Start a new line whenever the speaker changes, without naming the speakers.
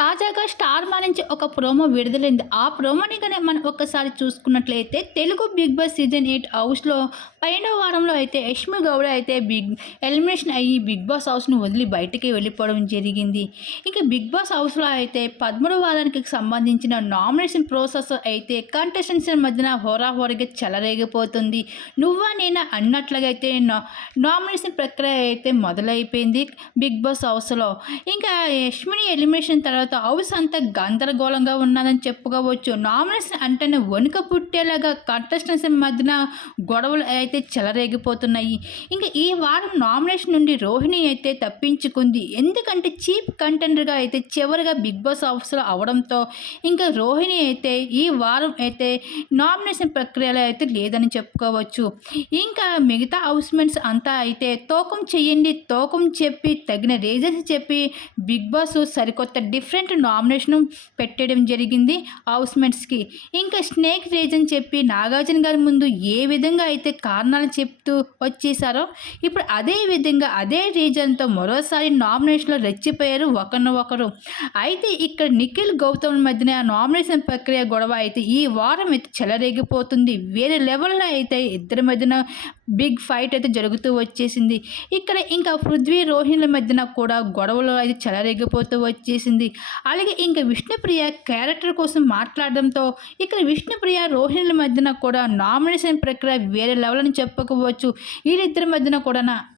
తాజాగా స్టార్ మా నుంచి ఒక ప్రోమో విడుదలైంది. ఆ ప్రోమోని కానీ మనం ఒక్కసారి చూసుకున్నట్లయితే Telugu big boss season eight హౌస్లో పైన వారంలో అయితే యష్మి గౌడ అయితే బిగ్ ఎలిమినేషన్ అయ్యి బిగ్ బాస్ హౌస్ను వదిలి బయటికి వెళ్ళిపోవడం జరిగింది. ఇంకా బిగ్ బాస్ హౌస్లో అయితే పదమూడు వారానికి సంబంధించిన నామినేషన్ ప్రాసెస్ అయితే కంటెస్టెంట్స్ మధ్యన హోరాహోరీగా చెలరేగిపోతుంది. నువ్వా నేనా అన్నట్లుగా అయితే నా- నామినేషన్ ప్రక్రియ అయితే మొదలైపోయింది బిగ్ బాస్ హౌస్లో. ఇంకా యష్మిని ఎలిమినేషన్ తర్వాత హౌస్ అంతా గందరగోళంగా ఉన్నదని చెప్పుకోవచ్చు. నామినేషన్ అంటేనే వణుక పుట్టేలాగా కంటెస్టెంట్స్ మధ్యన గొడవలు అయితే చెలరేగిపోతున్నాయి. ఇంకా ఈ వారం నామినేషన్ నుండి రోహిణి అయితే తప్పించుకుంది. ఎందుకంటే చీప్ కంటెండర్గా అయితే చివరిగా బిగ్ బాస్ హౌస్లో అవడంతో ఇంకా రోహిణి అయితే ఈ వారం అయితే నామినేషన్ ప్రక్రియలో అయితే లేదని చెప్పుకోవచ్చు. ఇంకా మిగతా హౌస్మెంట్స్ అంతా అయితే తోకం చెయ్యండి తోకం చెప్పి తగిన రీజన్స్ చెప్పి బిగ్ బాస్ సరికొత్త డిఫరెంట్ నామినేషన్ పెట్టడం జరిగింది హౌస్మెంట్స్కి. ఇంకా స్నేక్ రీజన్ చెప్పి నాగార్జున గారి ముందు ఏ విధంగా అయితే కారణాలు చెప్తూ వచ్చేసారో ఇప్పుడు అదే విధంగా అదే రీజన్తో మరోసారి నామినేషన్లో రెచ్చిపోయారు ఒకరిని ఒకరు. అయితే ఇక్కడ నిఖిల్ గౌతమ్ మధ్యన నామినేషన్ ప్రక్రియ గొడవ అయితే ఈ వారం అయితే చెలరేగిపోతుంది. వేరే లెవెల్లో అయితే ఇద్దరి మధ్యన బిగ్ ఫైట్ అయితే జరుగుతూ వచ్చేసింది. ఇక్కడ ఇంకా పృథ్వీ రోహిణుల మధ్యన కూడా గొడవలు అయితే చెలరేగిపోతూ వచ్చేసింది. అలాగే ఇంకా విష్ణుప్రియ క్యారెక్టర్ కోసం మాట్లాడడంతో ఇక్కడ విష్ణుప్రియ రోహిణుల మధ్యన కూడా నామినేషన్ ప్రక్రియ వేరే లెవెల్ అని చెప్పుకోవచ్చు వీళ్ళిద్దరి మధ్యన కూడా